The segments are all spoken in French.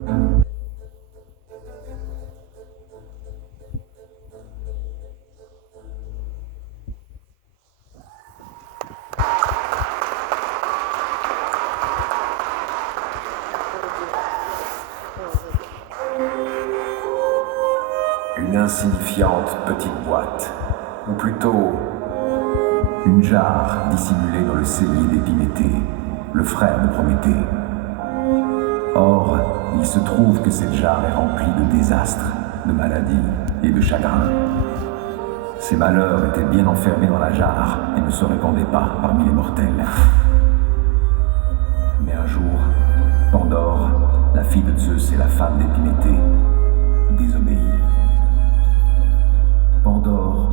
Une insignifiante petite boîte, ou plutôt une jarre dissimulée dans le cellier d'Épiméthée, le frère de Prométhée. Or, il se trouve que cette jarre est remplie de désastres, de maladies et de chagrins. Ces malheurs étaient bien enfermés dans la jarre et ne se répandaient pas parmi les mortels. Mais un jour, Pandore, la fille de Zeus et la femme d'Épiméthée, désobéit. Pandore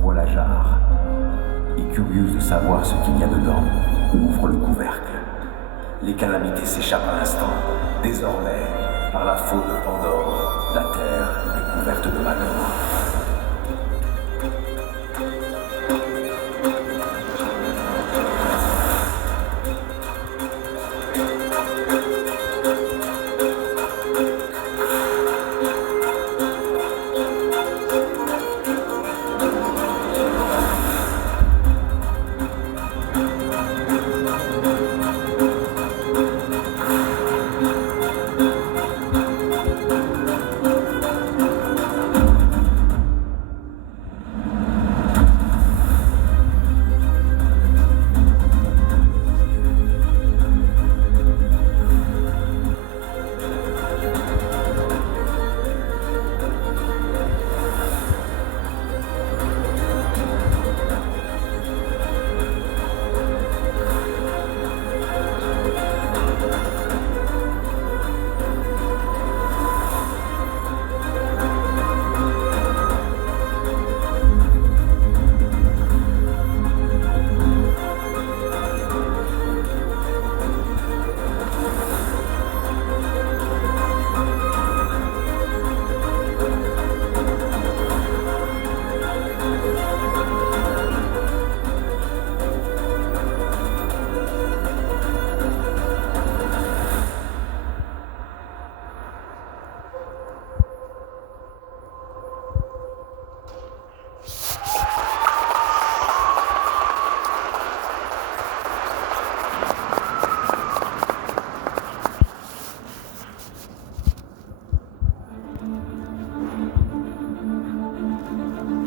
voit la jarre et, curieuse de savoir ce qu'il y a dedans, ouvre le couvercle. Les calamités s'échappent à l'instant. Désormais, par la faute de Pandore, la terre est couverte de malheur.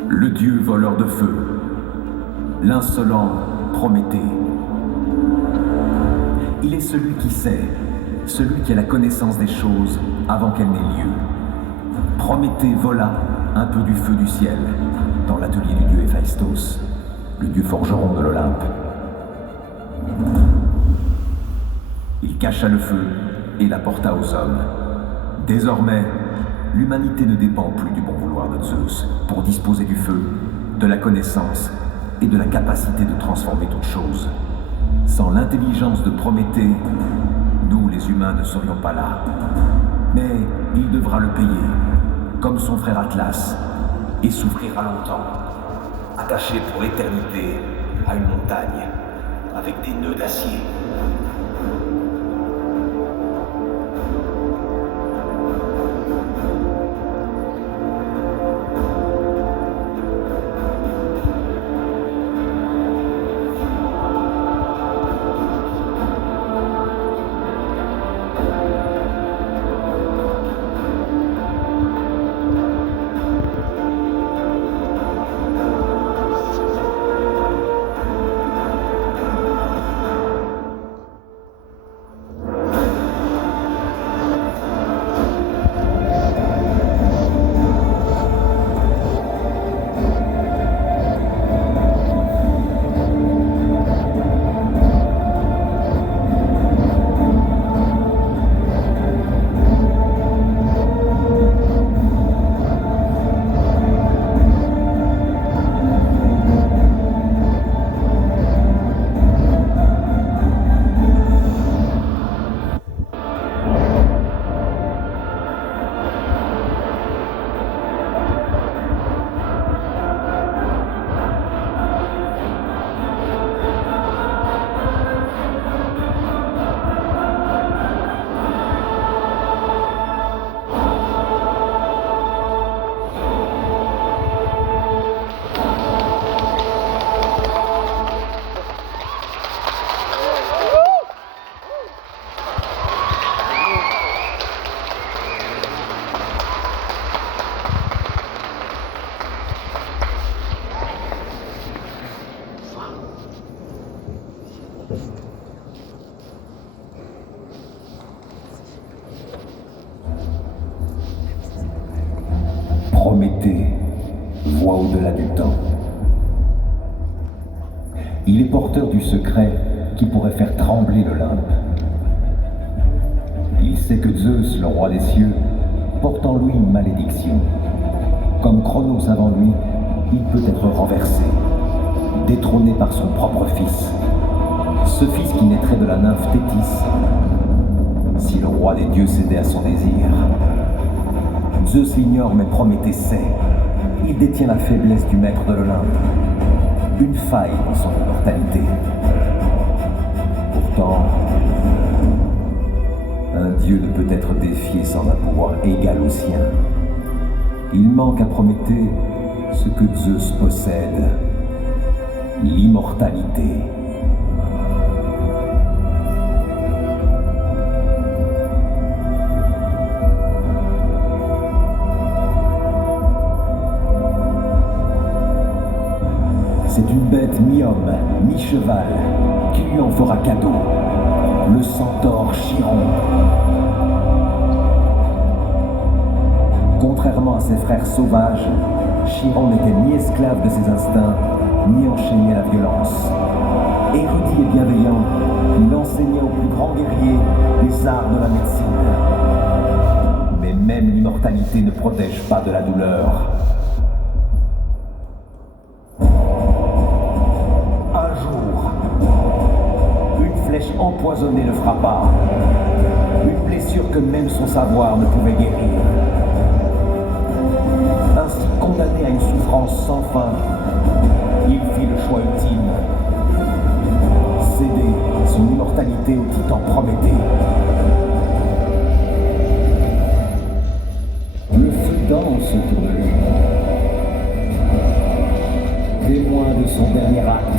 Le dieu voleur de feu, l'insolent Prométhée. Il est celui qui sait, celui qui a la connaissance des choses avant qu'elles n'aient lieu. Prométhée vola un peu du feu du ciel dans l'atelier du dieu Héphaïstos, le dieu forgeron de l'Olympe. Il cacha le feu et l'apporta aux hommes. Désormais, l'humanité ne dépend plus du bon vouloir de Zeus pour disposer du feu, de la connaissance et de la capacité de transformer toute chose. Sans l'intelligence de Prométhée, nous les humains ne serions pas là. Mais il devra le payer, comme son frère Atlas, et souffrira longtemps, attaché pour l'éternité à une montagne avec des nœuds d'acier. Prométhée voit au-delà du temps. Il est porteur du secret qui pourrait faire trembler l'Olympe. Il sait que Zeus, le roi des cieux, porte en lui une malédiction. Comme Cronos avant lui, il peut être renversé, détrôné par son propre fils. Ce fils qui naîtrait de la nymphe Thétis, si le roi des dieux cédait à son désir. Zeus l'ignore, mais Prométhée sait. Il détient la faiblesse du maître de l'Olympe, une faille dans son immortalité. Pourtant, un dieu ne peut être défié sans un pouvoir égal au sien. Il manque à Prométhée ce que Zeus possède, l'immortalité. C'est une bête mi-homme, mi-cheval, qui lui en fera cadeau. Le centaure Chiron. Contrairement à ses frères sauvages, Chiron n'était ni esclave de ses instincts, ni enchaîné à la violence. Érudit et bienveillant, il enseignait aux plus grands guerriers les arts de la médecine. Mais même l'immortalité ne protège pas de la douleur. Empoisonné le frappa, une blessure que même son savoir ne pouvait guérir. Ainsi condamné à une souffrance sans fin, il fit le choix ultime, céder son immortalité au titan Prométhée. Le feu danse autour de lui, témoin de son dernier acte.